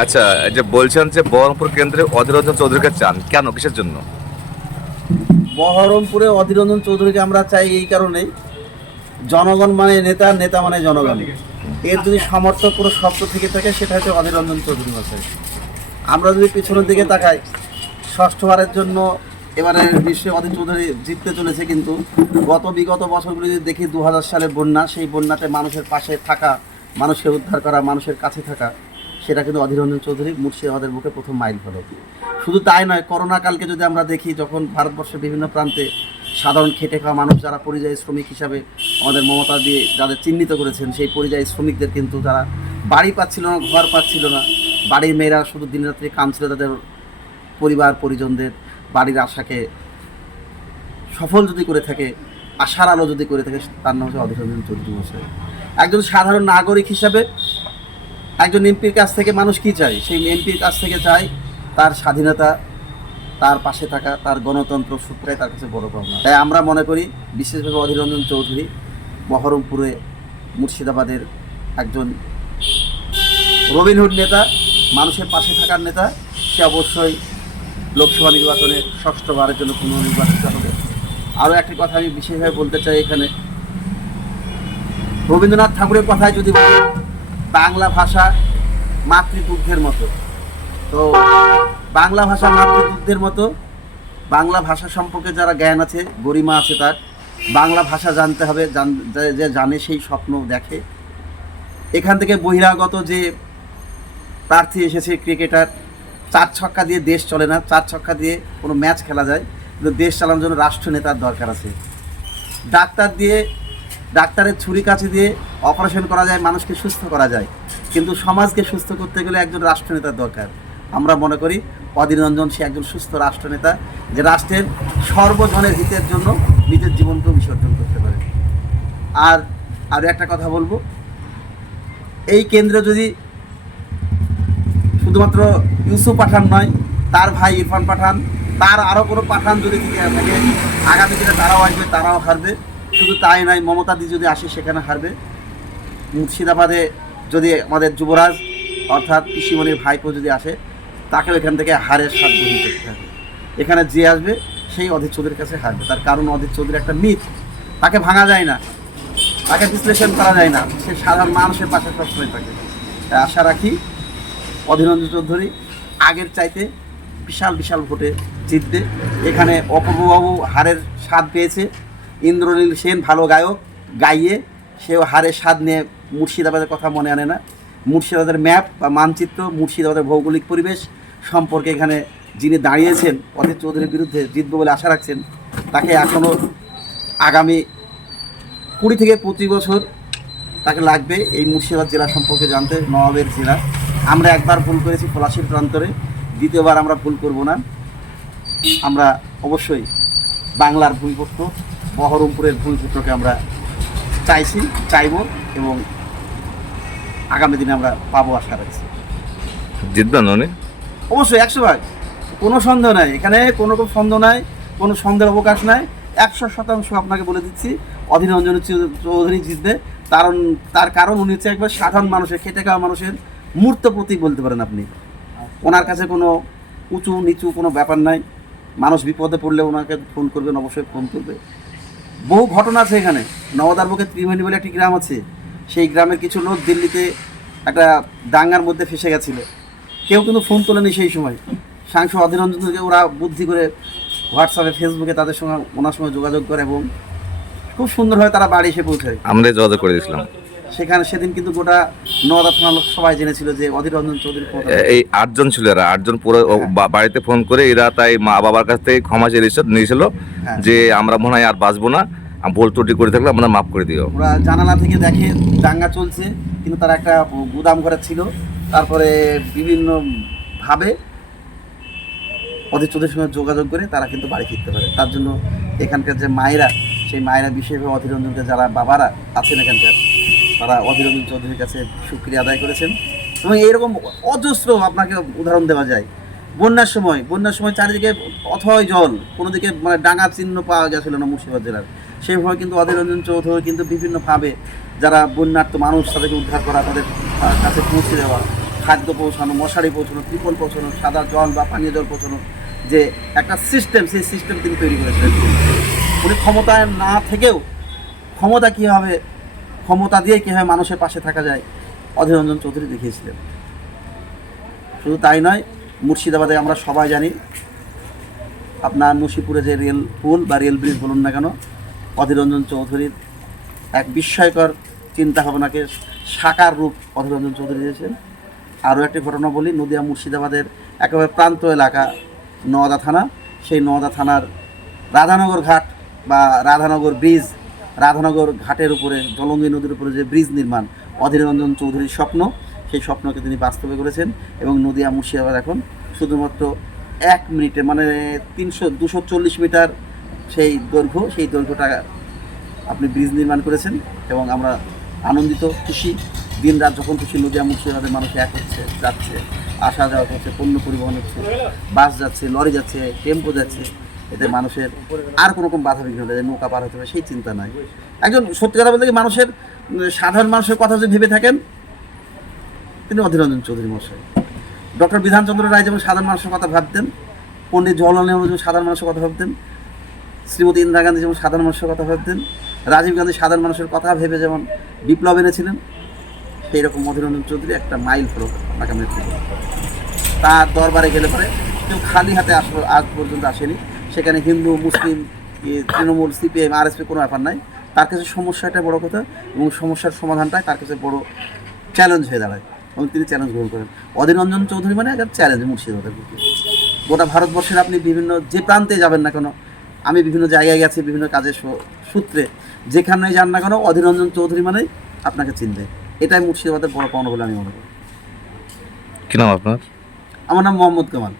আচ্ছা যে বলছেন যে বহরমপুর কেন্দ্রে অধীর চৌধুরীকে চান, কেন, কিসের জন্য? বহরমপুরে অধীর চৌধুরীকে আমরা চাই এই কারণেই। জনগণ মানে নেতা নেতা মানে জনগণ। এর যদি সামর্থ্য পুরো শব্দ থেকে থাকে, সেটা হচ্ছে অধীর চৌধুরী মশাই আমরা যদি পিছনের দিকে তাকাই, ষষ্ঠবারের জন্য এবারে নিশ্চয়ই অধীর চৌধুরী জিততে চলেছে কিন্তু গত বিগত বছরগুলি যদি দেখি দু হাজার সালে বন্যা, সেই বন্যাতে মানুষের পাশে থাকা, মানুষকে উদ্ধার করা, মানুষের কাছে থাকা সেটা কিন্তু অধীর রঞ্জন চৌধুরী মুর্শিদাবাদের বুকে প্রথম মাইল ফলক শুধু তাই নয়, করোনা কালকে যদি আমরা দেখি, যখন ভারতবর্ষের বিভিন্ন প্রান্তে সাধারণ খেটে খাওয়া মানুষ, যারা পরিযায়ী শ্রমিক হিসাবে আমাদের মমতা দিয়ে যাদের চিহ্নিত করেছেন, সেই পরিযায়ী শ্রমিকদের কিন্তু তারা বাড়ি পাচ্ছিল না, ঘর পাচ্ছিল না, বাড়ির মেয়েরা শুধু দিনরাত্রি কামছিল তাদের পরিবার, পরিজনদের বাড়ির আশাকে সফল যদি করে থাকে, আশার আলো যদি করে থাকে, তার নাম হচ্ছে অধীর রঞ্জন চৌধুরী একজন সাধারণ নাগরিক হিসাবে একজন এমপির কাছ থেকে মানুষ কি চায়? সেই এমপির কাছ থেকে চায় তার স্বাধীনতা, তার পাশে থাকা, তার গণতন্ত্র সূত্রে তার কাছে বড় পাওনা তাই আমরা মনে করি, বিশেষভাবে অধীর রঞ্জন চৌধুরী, বহরমপুরে মুর্শিদাবাদের একজন রবিনহুড নেতা, মানুষের পাশে থাকার নেতা, সে অবশ্যই লোকসভা নির্বাচনে ষষ্ঠবারের জন্য পুনর্নির্বাচিত হবে। আরও একটি কথা আমি বিশেষভাবে বলতে চাই এখানে। রবীন্দ্রনাথ ঠাকুরের কথায় যদি বলি ভাষা মাতৃদুগ্ধের মতো। তো বাংলা ভাষা মাতৃদুগ্ধের মতো, বাংলা ভাষা সম্পর্কে যারা জ্ঞান আছে, গরিমা আছে তার, বাংলা ভাষা জানতে হবে যে জানে সেই স্বপ্ন দেখে। এখান থেকে বহিরাগত যে প্রার্থী এসেছে, ক্রিকেটার, চার ছক্কা দিয়ে দেশ চলে না, চার ছক্কা দিয়ে কোনো ম্যাচ খেলা যায়, কিন্তু দেশ চালানোর জন্য রাষ্ট্রনেতার দরকার আছে। ডাক্তার দিয়ে ডাক্তারের ছুরি কাছে দিয়ে অপারেশন করা যায়, মানুষকে সুস্থ করা যায়। কিন্তু সমাজকে সুস্থ করতে গেলে একজন রাষ্ট্রনেতার দরকার। আমরা মনে করি, অধীর রঞ্জন সে একজন সুস্থ রাষ্ট্রনেতা, যে রাষ্ট্রের সর্বজনের হিতের জন্য নিজের জীবনকে বিসর্জন করতে পারে। আর আর একটা কথা বলব, এই কেন্দ্রে যদি শুধুমাত্র ইউসুফ পাঠান নয়, তার ভাই ইরফান পাঠান, তার আরও কোনো পাঠান যদি থেকে থাকে, আগামী দিনে তারাও আসবে, তারাও হারবে। শুধু তাই নয়, মমতা দি যদি আসে, সেখানে হারবে। মুর্শিদাবাদে যদি আমাদের যুবরাজ, অর্থাৎ কৃষিমণির ভাইপো যদি আসে, তাকেও এখান থেকে হারের স্বাদ গ্রহণ করতে হবে। এখানে যে আসবে, সেই অধীর চৌধুরীর কাছে হারবে। তার কারণ অধীর চৌধুরী একটা মিথ। তাকে ভাঙা যায় না। তাকে বিশ্লেষণ করা যায় না। সে সাধারণ মানুষের পাশে সবসময় থাকে। তাই আশা রাখি, অধীরঞ্জন চৌধুরী আগের চাইতে বিশাল বিশাল ভোটে জিতবে। এখানে অপূর্ববাবু হারের স্বাদ পেয়েছে। ইন্দ্রনীল সেন ভালো গায়ক, গাইয়ে সেও হারের স্বাদ নিয়ে মুর্শিদাবাদের কথা মনে আনে না। মুর্শিদাবাদের ম্যাপ বা মানচিত্র, মুর্শিদাবাদের ভৌগোলিক পরিবেশ সম্পর্কে এখানে যিনি দাঁড়িয়েছেন অধীর চৌধুরীর বিরুদ্ধে জিতবে বলে আশা রাখছেন, তাকে এখনও আগামী কুড়ি থেকে পঁচিশ বছর তাকে লাগবে এই মুর্শিদাবাদ জেলা সম্পর্কে জানতে, নবাবের জেলা। আমরা একবার ভুল করেছি পলাশির প্রান্তরে, দ্বিতীয়বার আমরা ভুল করব না। আমরা অবশ্যই বাংলার ভূমিপুত্র বহরমপুরের ভূমিপুত্রকে আমরা চাইছি চাইব এবং আগামী দিনে আমরা পাবো আশা রাখছি। জিতবেন উনি? অবশ্যই একশো ভাগ। কোনো সন্দেহ নাই। এখানে কোনো রকম সন্দেহ নাই কোনো সন্দেহের অবকাশ নাই। একশো শতাংশ আপনাকে বলে দিচ্ছি অধীর রঞ্জন চৌধুরী জিতবে। কারণ তার কারণ উনি হচ্ছে একবার সাধারণ মানুষের খেটে খাওয়া মানুষের মূর্ত প্রতীক বলতে পারেন আপনি। ওনার কাছে কোনো উঁচু নিচু কোনো ব্যাপার নাই। মানুষ বিপদে পড়লে ওনাকে ফোন করবেন অবশ্যই ফোন করবে। বহু ঘটনা আছে এখানে। নবদার বুকে ত্রিবেণী বলে একটি গ্রাম আছে। সেই গ্রামের কিছু লোক দিল্লিতে একটা দাঙ্গার মধ্যে ফেসে গেছিল। কেউ কিন্তু ফোন তোলেনি সেই সময়। সাংসদ অধীরঞ্জনকে ওরা বুদ্ধি করে হোয়াটসঅ্যাপে, ফেসবুকে তাদের সঙ্গে ওনার সঙ্গে যোগাযোগ করে এবং খুব সুন্দরভাবে তারা বাড়ি এসে পৌঁছায়। আমরা যোগাযোগ করে দিয়েছিলাম। সেখানে সেদিন কিন্তু গোটা নওদা থানার লোক সবাই জেনেছিল যে অধীর রঞ্জন চৌধুরী এই আটজন ছিল এরা আটজন পুরো বাড়িতে ফোন করে এরা তাই মা বাবার কাছ থেকে ক্ষমা চেয়ে নিয়েছিল- হ্যাঁ। যে আমরা মনে হয় আর বাঁচবো না ভুল ত্রুটি করে থাকলে আমরা মাফ করে দিও। ওরা জানালা থেকে দেখে দাঙ্গা চলছে কিন্তু তারা একটা গুদাম ঘরে ছিল। তারপরে বিভিন্ন ভাবে অধীর চৌধুরীর সঙ্গে যোগাযোগ করে তারা কিন্তু বাড়ি ফিরতে পারে। তার জন্য এখানকার যে মায়েরা সেই মায়েরা বিশেষভাবে অধীররঞ্জনকে যারা বাবারা আছেন এখানকার তারা অধীররঞ্জন চৌধুরীর কাছে সুক্রিয়া আদায় করেছেন এবং এইরকম অজস্র আপনাকে উদাহরণ দেওয়া যায়। বন্যার সময় বন্যার সময় চারিদিকে অথয় জল কোনো দিকে মানে ডাঙা চিহ্ন পাওয়া গেছিল না মুর্শিদাবাদ জেলার। সেই সময় কিন্তু অধীররঞ্জন চৌধুরী কিন্তু বিভিন্নভাবে যারা বন্যার্থ মানুষ তাদেরকে উদ্ধার করা, তাদের কাছে পৌঁছে দেওয়া, খাদ্য পৌঁছানো, মশারি পৌঁছানো, ত্রিপল পৌঁছানো, সাদা জল বা পানীয় জল পৌঁছানো, যে একটা সিস্টেম সেই সিস্টেম তিনি তৈরি করেছিলেন। উনি ক্ষমতায় না থেকেও, ক্ষমতা কীভাবে ক্ষমতা দিয়ে কীভাবে মানুষের পাশে থাকা যায়? অধীর রঞ্জন চৌধুরী দেখিয়েছিলেন। শুধু তাই নয়, মুর্শিদাবাদে আমরা সবাই জানি, আপনার নসিপুরে যে রেল পুল বা রেল ব্রিজ বলুন না কেন, অধীর রঞ্জন চৌধুরীর এক বিস্ময়কর চিন্তা ভাবনাকে সাকার রূপ অধীর রঞ্জন চৌধুরী দিয়েছেন আরও একটি ঘটনা বলি, নদিয়া মুর্শিদাবাদের একেবারে প্রান্ত এলাকা নওদা থানা। সেই নওদা থানার রাধানগর ঘাট বা রাধানগর ব্রিজ রাধানগর ঘাটের উপরে, জলঙ্গি নদীর উপরে যে ব্রিজ নির্মাণ অধীর রঞ্জন চৌধুরীর স্বপ্ন, সেই স্বপ্নকে তিনি বাস্তবে করেছেন এবং নদীয়া, মুর্শিদাবাদ এখন শুধুমাত্র এক মিনিটে মানে তিনশো, দুশো চল্লিশ মিটার সেই দৈর্ঘ্য, সেই দৈর্ঘ্যটা আপনি ব্রিজ নির্মাণ করেছেন এবং আমরা আনন্দিত, খুশি। দিন রাত যখন খুশি, নদীয়া, মুর্শিদাবাদের মানুষ এক হচ্ছে, যাচ্ছে আসা যাওয়া করছে, পণ্য পরিবহন হচ্ছে, বাস যাচ্ছে, লরি যাচ্ছে, টেম্পো যাচ্ছে। এতে মানুষের আর কোনো রকম বাধা বিঘ্ন যে নৌকা পার হতে হবে, সেই চিন্তা নাই। একজন সত্যি কথা বলতে মানুষের সাধারণ মানুষের কথা যদি ভেবে থাকেন, তিনি অধীররঞ্জন চৌধুরী মশাই ডক্টর বিধানচন্দ্র রায় যেমন সাধারণ মানুষের কথা ভাবতেন, পণ্ডিত জওয়াহরলাল নেহরু যেমন সাধারণ মানুষের কথা ভাবতেন, শ্রীমতী ইন্দিরা গান্ধী যেমন সাধারণ মানুষের কথা ভাবতেন, রাজীব গান্ধী সাধারণ মানুষের কথা ভেবে যেমন বিপ্লব এনেছিলেন, সেই রকম অধীররঞ্জন চৌধুরী একটা মাইল ফলক তার দরবারে গেলে পরে কেউ খালি হাতে আসলো, আজ পর্যন্ত আসেনি। সেখানে হিন্দু মুসলিম তৃণমূল সিপিএম আরএসপি কোনো ব্যাপার নাই। তার কাছে সমস্যাটা বড় কথা এবং সমস্যার সমাধানটাই তার কাছে বড় চ্যালেঞ্জ হয়ে দাঁড়ায় এবং তিনি চ্যালেঞ্জ গ্রহণ করেন। অধীর রঞ্জন চৌধুরী মানে একটা চ্যালেঞ্জ মুর্শিদাবাদের বুকে গোটা ভারতবর্ষের আপনি বিভিন্ন যে প্রান্তে যাবেন না কেন আমি বিভিন্ন জায়গায় গেছি বিভিন্ন কাজের সূত্রে যেখানে যান না কেন অধীর রঞ্জন চৌধুরী মানে আপনাকে চিনবে। এটাই মুর্শিদাবাদের বড় পাওনা বলে আমি মনে করি। কি নাম আপনার? আমার নাম মোহাম্মদ কামাল।